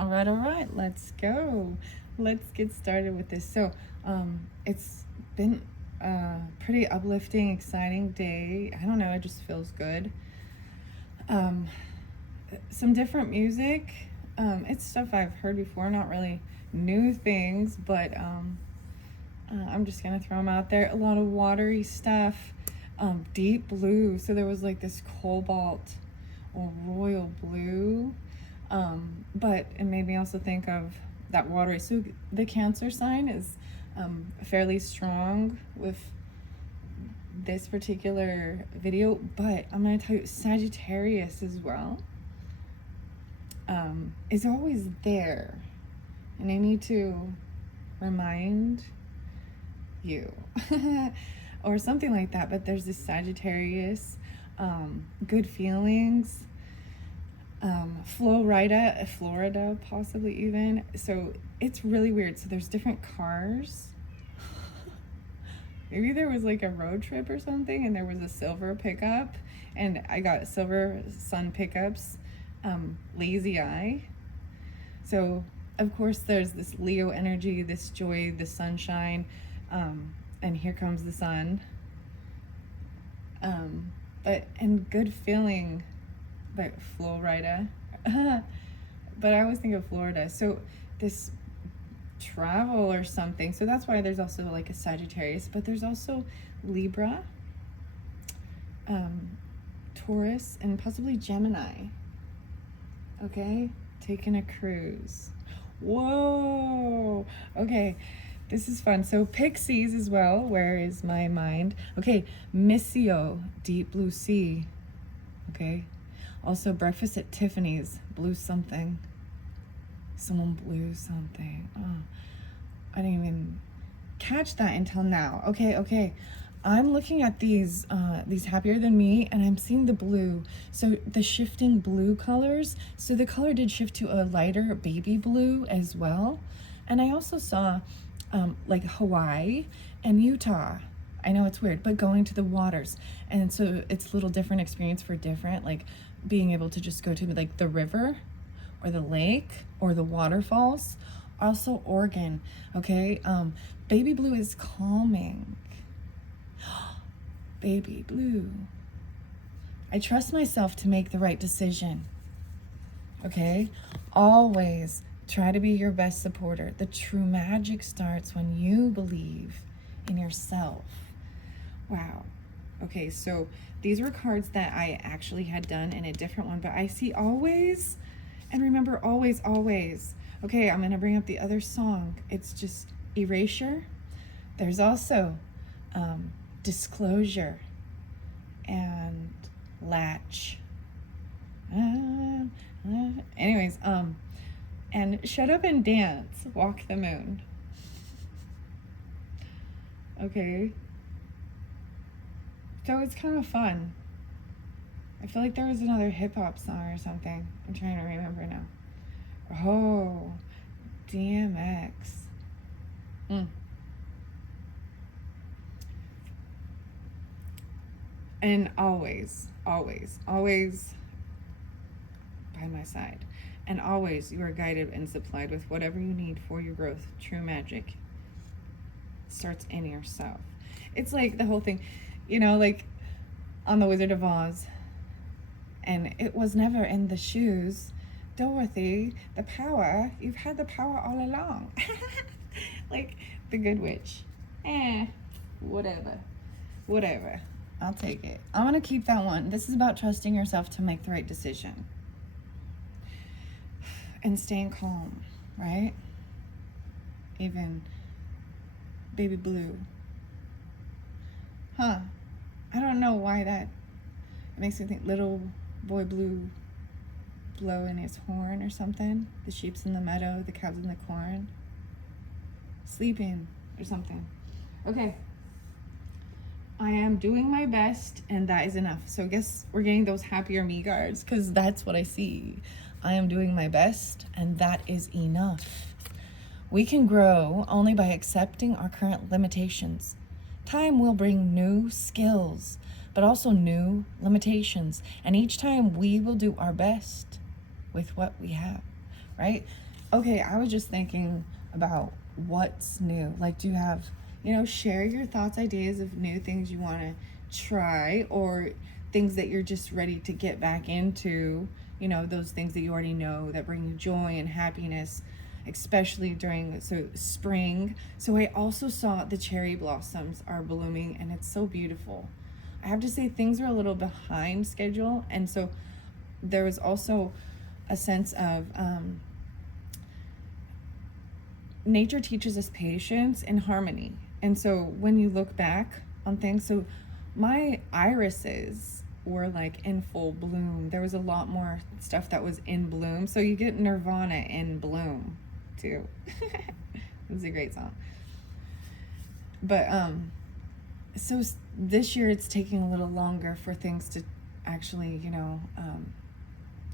All right, let's go. Let's get started with this. So, it's been a pretty uplifting, exciting day. I don't know, it just feels good. Um, some different music. It's stuff I've heard before, not really new things, but I'm just gonna throw them out there. A lot of watery stuff, deep blue. So there was like this cobalt or royal blue, but it made me also think of that watery. So the Cancer sign is fairly strong with this particular video, but I'm gonna tell you Sagittarius as well is always there, and I need to remind you or something like that. But there's this Sagittarius, good feelings, Florida possibly even. So it's really weird. So there's different cars. Maybe there was like a road trip or something, and there was a silver pickup, and I got silver sun pickups, lazy eye. So of course there's this Leo energy, this joy, the sunshine, and here comes the sun. But and good feeling, but Florida. But I always think of Florida. So this travel or something. So that's why there's also like a Sagittarius, but there's also Libra, Taurus, and possibly Gemini. Okay, taking a cruise. Whoa. Okay, this is fun. So Pixies as well. Where is my mind? Okay, Missio, deep blue sea. Okay, also Breakfast at Tiffany's, blue something. Someone blew something. Oh, I didn't even catch that until now. Okay. I'm looking at these Happier Than Me, and I'm seeing the blue. So the shifting blue colors. So the color did shift to a lighter baby blue as well. And I also saw like Hawaii and Utah. I know it's weird, but going to the waters. And so it's a little different experience for different, like being able to just go to like the river or the lake or the waterfalls. Also Oregon. Okay, baby blue is calming. Baby blue. I trust myself to make the right decision. Okay, always try to be your best supporter. The true magic starts when you believe in yourself. Wow. Okay, so these were cards that I actually had done in a different one, but I see always, and remember always, always. Okay, I'm gonna bring up the other song. It's just Erasure. There's also Disclosure and Latch. Anyways, and Shut Up and Dance, Walk the Moon. Okay. So it's kind of fun. I feel like there was another hip hop song or something. I'm trying to remember now. Oh, DMX. And always by my side. And always you are guided and supplied with whatever you need for your growth. True magic starts in yourself. It's like the whole thing, like on The Wizard of Oz. And it was never in the shoes. Dorothy, the power, you've had the power all along. Like the Good Witch. Whatever. I'll take it. I'm gonna keep that one. This is about trusting yourself to make the right decision. And staying calm, right? Even Baby Blue. I don't know why that makes me think Little Boy Blue blowing his horn or something. The sheep's in the meadow, the cow's in the corn. Sleeping or something. Okay. I am doing my best, and that is enough. So I guess we're getting those Happier Me cards, because that's what I see. I am doing my best, and that is enough. We can grow only by accepting our current limitations. Time will bring new skills, but also new limitations. And each time we will do our best with what we have, right? Okay, I was just thinking about what's new. Like, do you have, share your thoughts, ideas of new things you want to try, or things that you're just ready to get back into, those things that you already know that bring you joy and happiness, especially during spring. So I also saw the cherry blossoms are blooming and it's so beautiful. I have to say things are a little behind schedule, and so there was also a sense of nature teaches us patience and harmony. And so when you look back on things, so my irises were like in full bloom. There was a lot more stuff that was in bloom. So you get Nirvana in bloom too. It was a great song. But so this year it's taking a little longer for things to actually,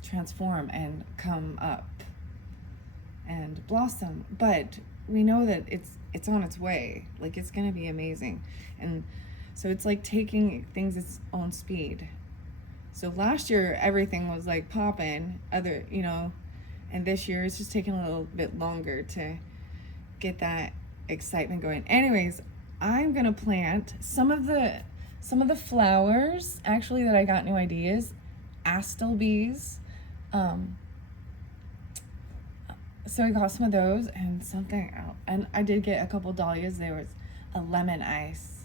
transform and come up and blossom, but we know that it's on its way. Like, it's gonna be amazing. And so it's like taking things its own speed. So last year everything was like popping, and this year it's just taking a little bit longer to get that excitement going. Anyways, I'm gonna plant some of the flowers actually that I got new ideas. Astilbes. So I got some of those and something else. And I did get a couple dahlias. There was a lemon ice.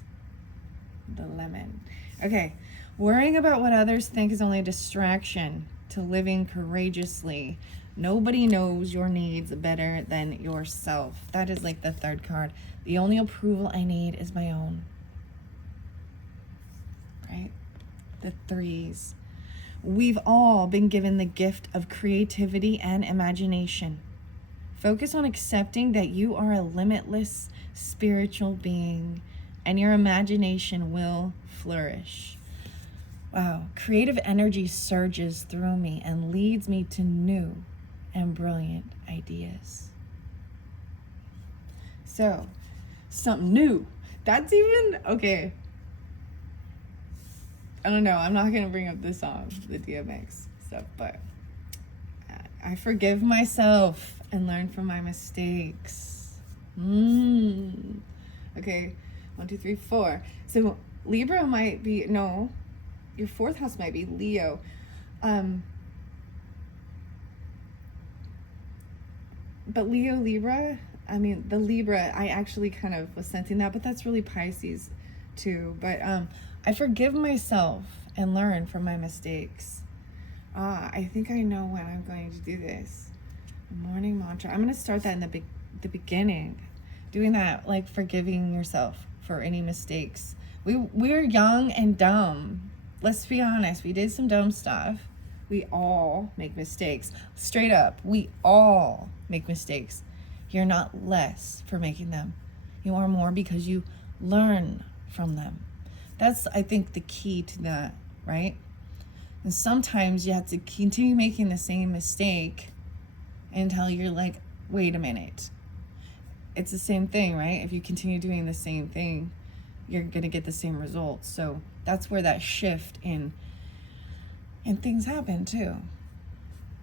The lemon. Okay. Worrying about what others think is only a distraction to living courageously. Nobody knows your needs better than yourself. That is like the third card. The only approval I need is my own. Right? The threes. We've all been given the gift of creativity and imagination. Focus on accepting that you are a limitless spiritual being and your imagination will flourish. Wow, creative energy surges through me and leads me to new and brilliant ideas. So, something new. That's even, okay. I don't know, I'm not going to bring up this song, the DMX stuff, but I forgive myself and learn from my mistakes. Okay, 1, 2, 3, 4. So Libra might be, no, your fourth house might be Leo. But Leo, Libra, the Libra, I actually kind of was sensing that, but that's really Pisces too. But I forgive myself and learn from my mistakes. I think I know when I'm going to do this. Morning mantra. I'm going to start that in the beginning. Doing that, like forgiving yourself for any mistakes. We're young and dumb. Let's be honest. We did some dumb stuff. We all make mistakes. Straight up, we all make mistakes. You're not less for making them. You are more because you learn from them. That's, I think, the key to that, right? And sometimes you have to continue making the same mistake until you're like, wait a minute. It's the same thing, right? If you continue doing the same thing, you're going to get the same results. So that's where that shift in things happen too.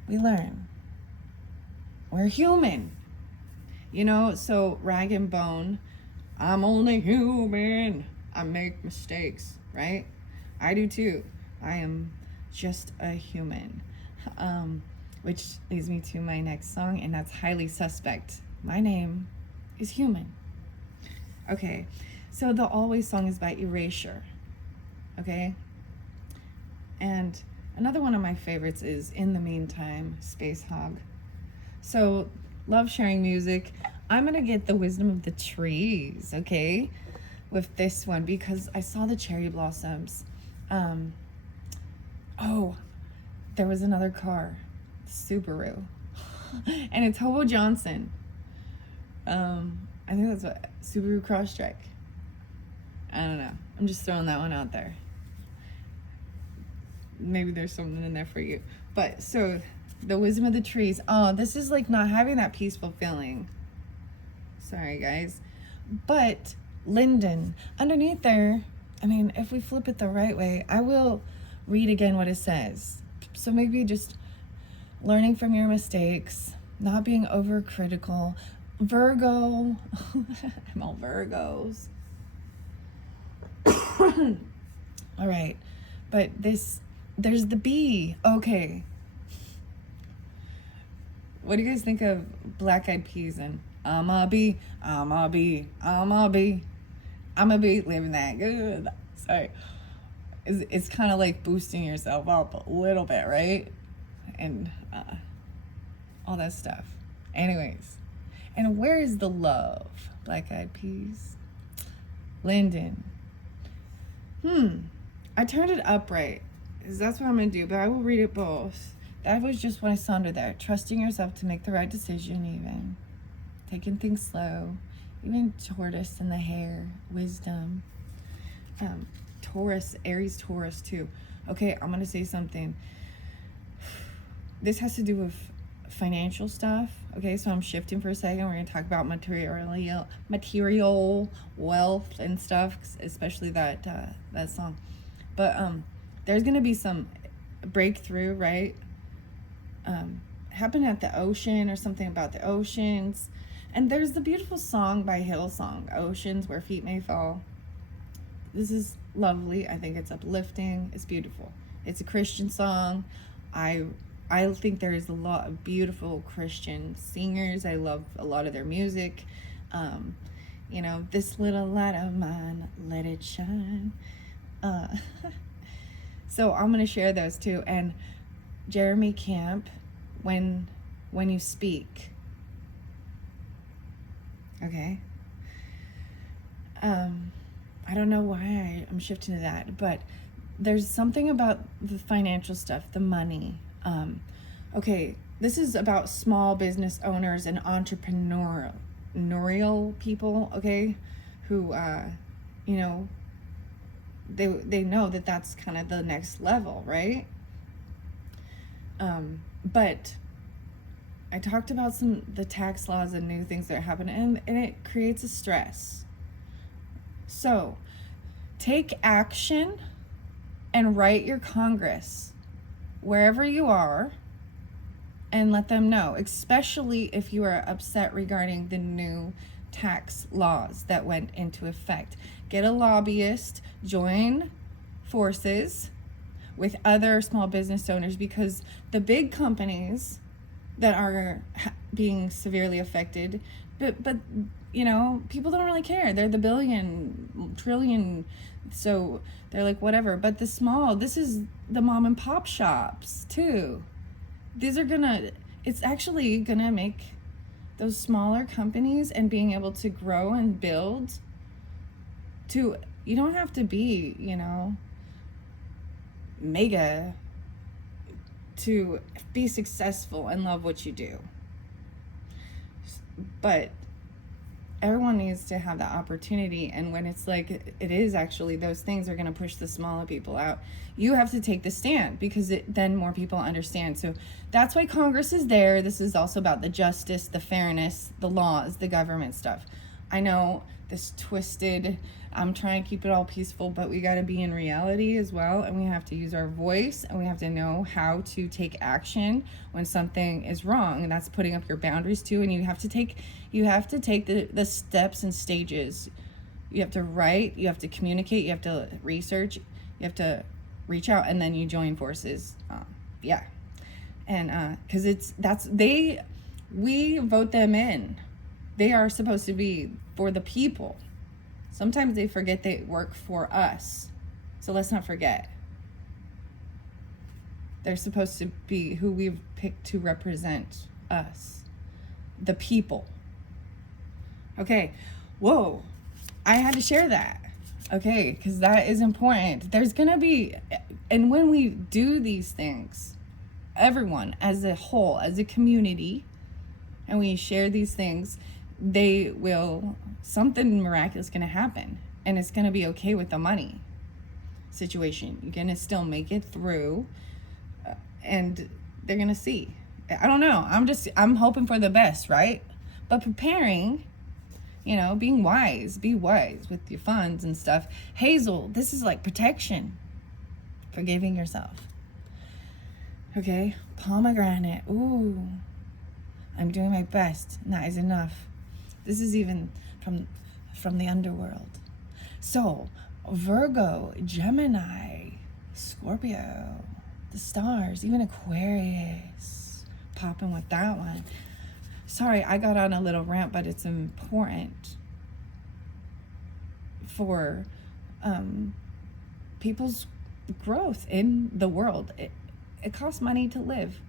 We learn. We're human. So rag and bone, I'm only human. I make mistakes, right? I do too. I am just a human. Which leads me to my next song, and that's Highly Suspect. My name is Human. Okay, so the Always song is by Erasure. Okay? And another one of my favorites is In the Meantime, Space Hog. So, love sharing music. I'm gonna get the Wisdom of the Trees, okay? With this one, because I saw the cherry blossoms. There was another car, Subaru, and it's Hobo Johnson. I think that's what, Subaru Crosstrek. I don't know. I'm just throwing that one out there. Maybe there's something in there for you. But so the Wisdom of the Trees. Oh, this is like not having that peaceful feeling. Sorry, guys. But Linden, underneath there, if we flip it the right way, I will read again what it says. So maybe just learning from your mistakes, not being overcritical. Virgo, I'm all Virgos. All right, but there's the bee. Okay. What do you guys think of Black Eyed Peas and I'm a bee, I'm a bee, I'm a bee, I'm a bee, living that good? Sorry. It's kind of like boosting yourself up a little bit, right? And all that stuff. Anyways, and where is the love? Black Eyed Peas. Lyndon. I turned it upright, because that's what I'm going to do, but I will read it both. That was just what I saw under there. Trusting yourself to make the right decision, even. Taking things slow. Even tortoise in the hair. Wisdom. Taurus, Aries, Taurus, too. Okay, I'm going to say something. This has to do with financial stuff. Okay, so I'm shifting for a second. We're going to talk about material wealth and stuff, especially that song. But there's going to be some breakthrough, right? Happened at the ocean or something about the oceans. And there's the beautiful song by Hillsong, Oceans Where Feet May Fall. This is lovely. I think it's uplifting. It's beautiful. It's a Christian song. I think there is a lot of beautiful Christian singers. I love a lot of their music. You know, this little light of mine, let it shine. So I'm going to share those too. And Jeremy Camp, when you speak. Okay. I don't know why I'm shifting to that, but there's something about the financial stuff, the money. Okay, this is about small business owners and entrepreneurial people, okay, who, you know, they know that that's kind of the next level, right? But I talked about the tax laws and new things that happen, and it creates a stress. So take action and write your Congress wherever you are and let them know, especially if you are upset regarding the new tax laws that went into effect. Get a lobbyist, join forces with other small business owners, because the big companies that are being severely affected, but you know, people don't really care. They're the billion, trillion, so they're like, whatever. But this is the mom and pop shops too. It's actually gonna make those smaller companies and being able to grow and build you don't have to be, you know, mega to be successful and love what you do. But everyone needs to have that opportunity, and when it's like it is actually, those things are going to push the smaller people out. You have to take the stand, because then more people understand. So that's why Congress is there. This is also about the justice, the fairness, the laws, the government stuff. I know this twisted, I'm trying to keep it all peaceful, but we got to be in reality as well, and we have to use our voice, and we have to know how to take action when something is wrong, and that's putting up your boundaries too. And you have to take the steps and stages. You have to write, you have to communicate, you have to research, you have to reach out, and then you join forces. And because we vote them in. They are supposed to be for the people. Sometimes they forget they work for us. So let's not forget. They're supposed to be who we've picked to represent us, the people. Okay, whoa, I had to share that. Okay, because that is important. There's gonna be, and when we do these things, everyone as a whole, as a community, and we share these things, something miraculous gonna happen, and it's gonna be okay with the money situation. You're gonna still make it through, and they're gonna see. I don't know. I'm hoping for the best, right? But preparing, you know, be wise with your funds and stuff. Hazel, this is like protection. Forgiving yourself. Okay, pomegranate. Ooh, I'm doing my best, and that is enough. This is even from the underworld. So, Virgo, Gemini, Scorpio, the stars, even Aquarius, popping with that one. Sorry, I got on a little rant, but it's important for people's growth in the world. It costs money to live.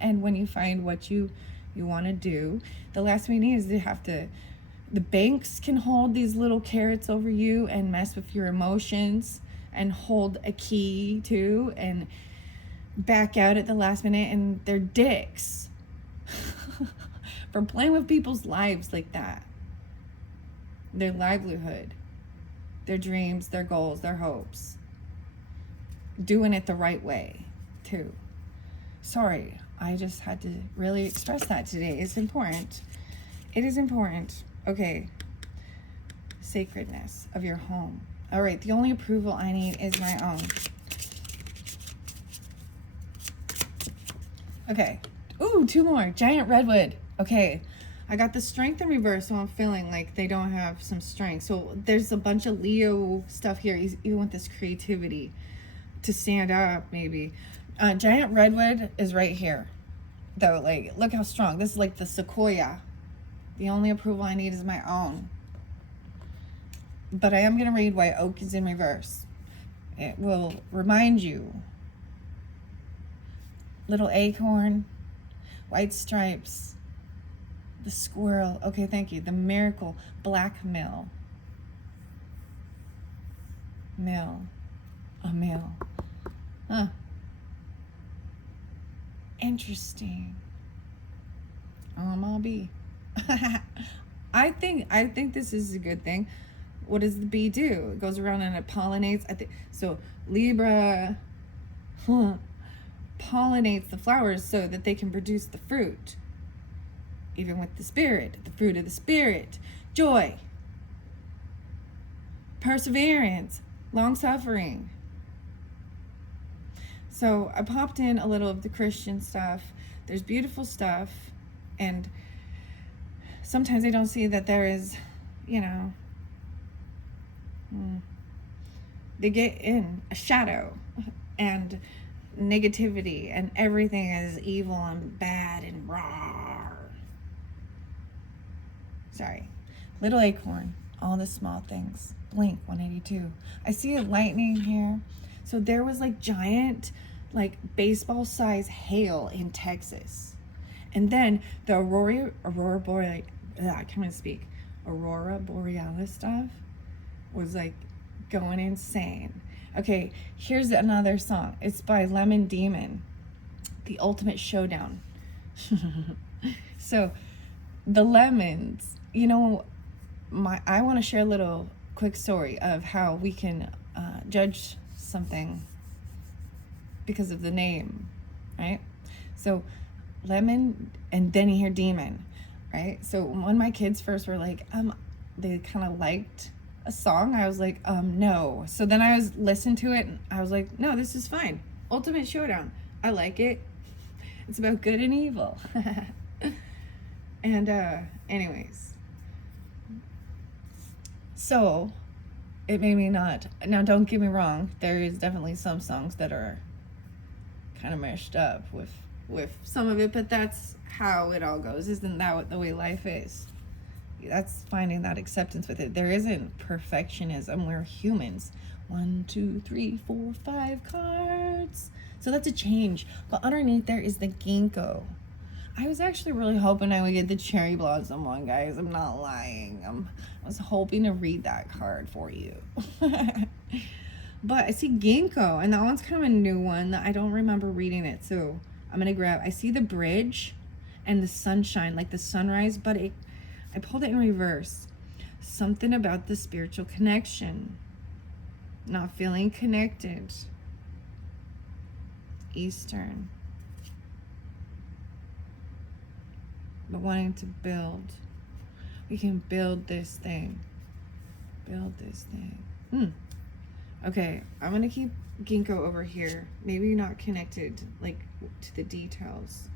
And when you find what you want to do, the last thing we need is the banks can hold these little carrots over you and mess with your emotions and hold a key too and back out at the last minute, and they're dicks for playing with people's lives like that. Their livelihood, their dreams, their goals, their hopes. Doing it the right way too. Sorry, I just had to really express that today. It's important. It is important. Okay. Sacredness of your home. All right, the only approval I need is my own. Okay. Ooh, 2 more. Giant redwood. Okay. I got the strength in reverse, so I'm feeling like they don't have some strength. So there's a bunch of Leo stuff here, even with this creativity to stand up, maybe. Giant redwood is right here. Though, like, look how strong. This is like the sequoia. The only approval I need is my own. But I am going to read why oak is in reverse. It will remind you. Little acorn, white stripes, the squirrel. Okay, thank you. The miracle, black mill. Mill. A mill. Huh. Interesting. I'll be. I think this is a good thing. What does the bee do? It goes around and it pollinates. I think so. Libra pollinates the flowers so that they can produce the fruit. Even with the spirit, the fruit of the spirit, joy, perseverance, long suffering. So I popped in a little of the Christian stuff. There's beautiful stuff, and sometimes I don't see that there is, they get in a shadow and negativity and everything is evil and bad and raw. Sorry. Little acorn, all the small things. Blink 182. I see a lightning here. So there was like giant, like baseball size hail in Texas. And then the Aurora Borealis stuff was like going insane. Okay, here's another song. It's by Lemon Demon, The Ultimate Showdown. So the lemons, I want to share a little quick story of how we can judge something because of the name, right? So lemon, and then you hear demon, right? So when my kids first were like, they kind of liked a song, I was like, no. So then I was listening to it and I was like, no, this is fine. Ultimate Showdown. I like it. It's about good and evil. And anyways. So it made me not. Now don't get me wrong, there is definitely some songs that are kind of meshed up with some of it, but that's how it all goes. Isn't that what the way life is? That's finding that acceptance with it. There isn't perfectionism. We're humans. 1, 2, 3, 4, 5 cards. So that's a change. But underneath there is the ginkgo. I was actually really hoping I would get the cherry blossom one, guys. I'm not lying. I was hoping to read that card for you. But I see ginkgo, and that one's kind of a new one that I don't remember reading it. So I'm going to grab, I see the bridge and the sunshine, like the sunrise, but I pulled it in reverse. Something about the spiritual connection. Not feeling connected. Eastern. But wanting to build. We can build this thing. Build this thing. Okay, I'm going to keep ginkgo over here. Maybe not connected, like, to the details.